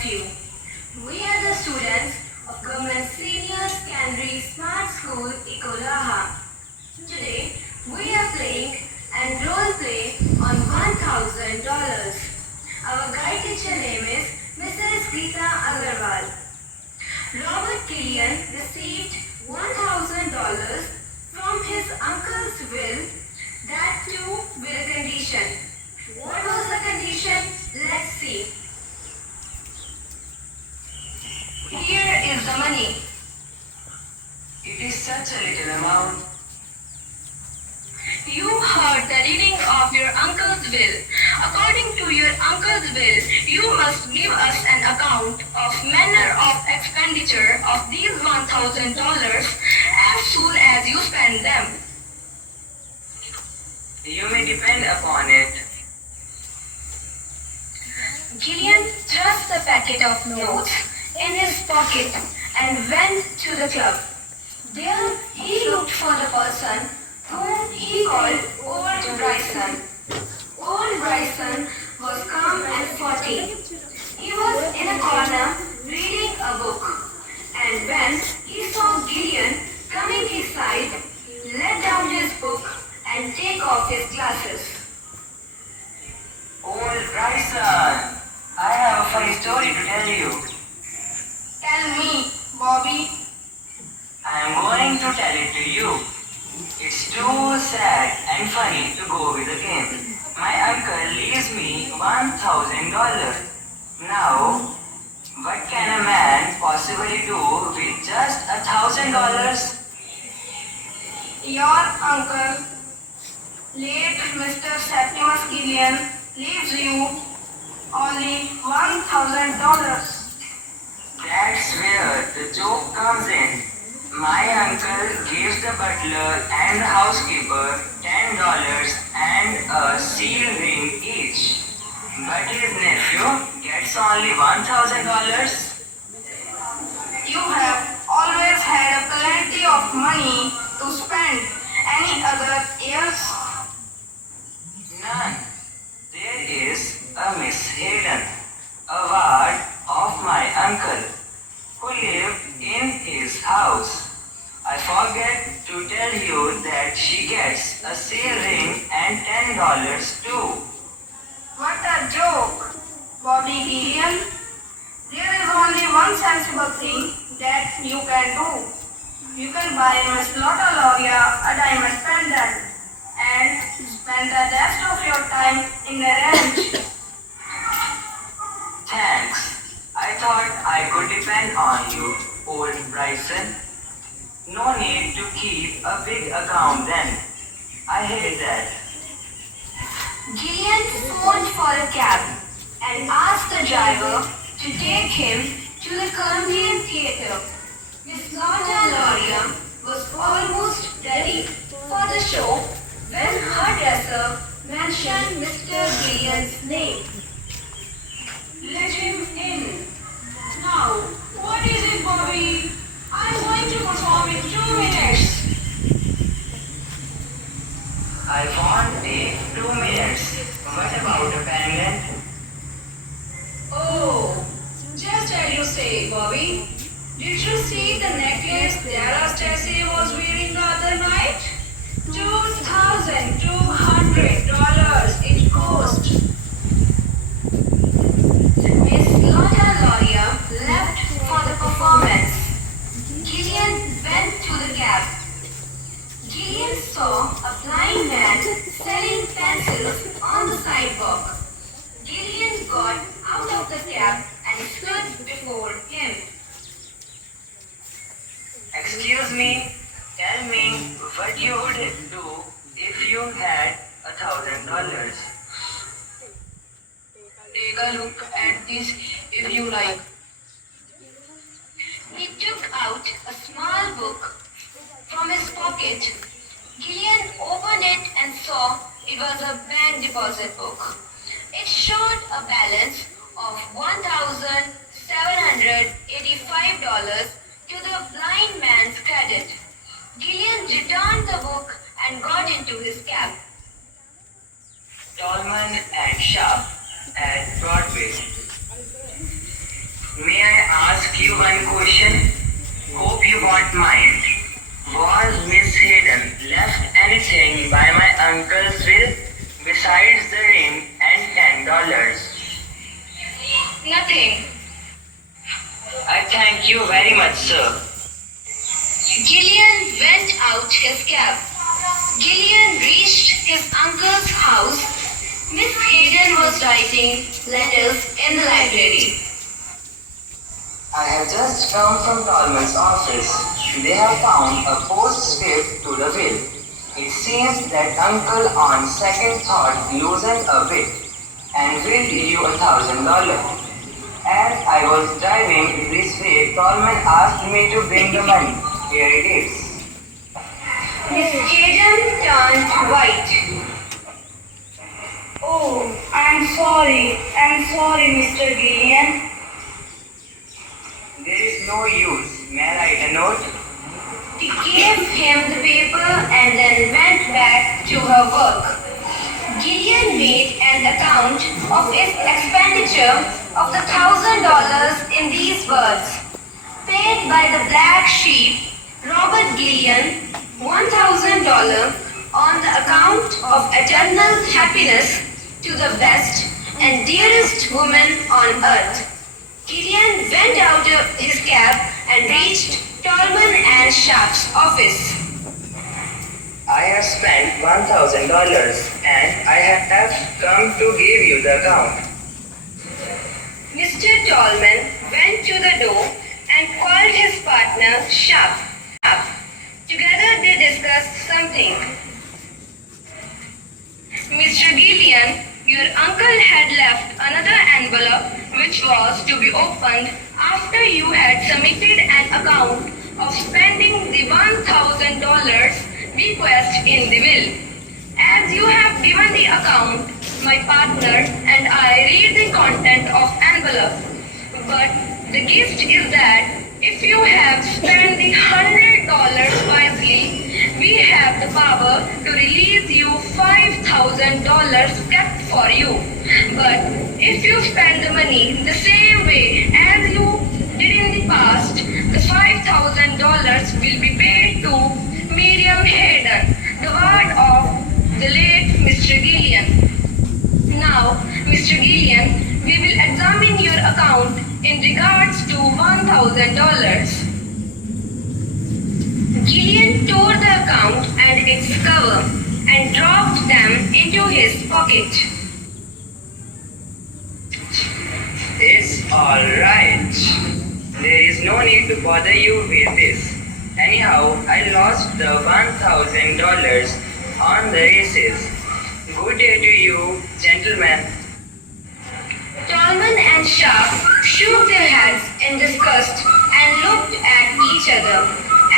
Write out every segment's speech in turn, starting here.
of you. We are the students of Government Senior Secondary Smart School, Ikolaha. Today, we are playing and role play on $1,000. Our guide teacher name is Mrs. Geeta Agarwal. Robert Killian received $1,000 from his uncle's will, that too with a condition. What was the condition? Let's see. Here is the money. It is such a little amount. You heard the reading of your uncle's will. According to your uncle's will, you must give us an account of manner of expenditure of these $1,000 as soon as you spend them. You may depend upon it. Gillian thrust the packet of notes in his pocket and went to the club. There he looked for the person whom he called Old Bryson. Old Bryson was calm and 40. He was in a corner reading a book, and when he saw Gillian coming his side, let down his book and take off his glasses. Old Bryson, I have a funny story to tell you. Tell me, Bobby. I am going to tell it to you. It's too sad and funny to go with the game. My uncle leaves me $1,000. Now, what can a man possibly do with just $1,000? Your uncle, late Mr. Septimus Gillian, leaves you only $1,000. That's where the joke comes in. My uncle gives the butler and the housekeeper $10 and a seal ring each. But his nephew gets only $1,000. You have always had plenty of money to spend. Any other else? None. There is a Miss Hayden, a ward of my uncle, who lived in his house. I forget to tell you that she gets a seal ring and $10 too. What a joke, Bobby Gillian. There is only one sensible thing that you can do. You can buy Miss Lotta Loria a diamond pendant and spend the rest of your time in the ranch. Thanks. I thought I could depend on you, old Bryson. No need to keep a big account then. I hate that. Gillian phoned for a cab and asked the driver to take him to the Columbian Theatre. Miss Lotta Loria was almost ready for the show when her dresser mentioned Mr. Gillian's name. Let him in. Now, what is it, Bobby? I'm going to perform in 2 minutes. I won't take 2 minutes. What about a pendant? Oh, just as you say, Bobby. Did you see the necklace Dara Stacy was wearing the other night? $2,200 it cost. Miss Lotta Loria left for the performance. Gillian went to the cab. Gillian saw a blind man selling pencils on the sidewalk. Gillian got out of the cab and stood before him. Excuse me, tell me what you would do if you had $1,000. Take a look at this if you like. He took out a small book from his pocket. Gillian opened it and saw it was a bank deposit book. It showed a balance of $1,785 to the blind man's credit. Gillian returned the book and got into his cab. Tallman and Sharp at Broadway. you one question. Hope you won't mind. Was Miss Hayden left anything by my uncle's will besides the ring and $10? Nothing. I thank you very much, sir. Gillian went out his cab. Gillian reached his uncle's house. Miss Hayden was writing letters in the library. I have just come from Tolman's office. They have found a postscript to the will. It seems that uncle on second thought loosened a bit and willed you $1,000. As I was driving this way, Tolman asked me to bring the money. Here it is. Miss Hayden turned white. Oh, I'm sorry, Mr. Gillian. There is no use. May I write a note? She gave him the paper and then went back to her work. Gillian made an account of his expenditure of the $1,000 in these words. Paid by the black sheep, Robert Gillian, $1,000 on the account of eternal happiness to the best and dearest woman on earth. Gillian went out of his cab and reached Tolman and Sharp's office. I have spent $1,000 and I have come to give you the account. Mr. Tolman went to the door and called his partner Sharp. Together they discussed something. Mr. Gillian, your uncle had left another envelope which was to be opened after you had submitted an account of spending the $1,000 bequest in the will. As you have given the account, my partner and I read the content of envelope. But the gist is that if you have spent the $100 wisely, we have the power to release you $5,000 kept for you. But if you spend the money the same way as you did in the past, the $5,000 will be paid to Miriam Hayden, the ward of the late Mr. Gillian. Now, Mr. Gillian, we will examine your account in regards to $1,000. Gillian tore the account and its cover and dropped them into his pocket. It's alright. There is no need to bother you with this. Anyhow, I lost the $1,000 on the races. Good day to you, gentlemen. Tolman and Sharp shook their heads in disgust and looked at each other,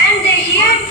and they heard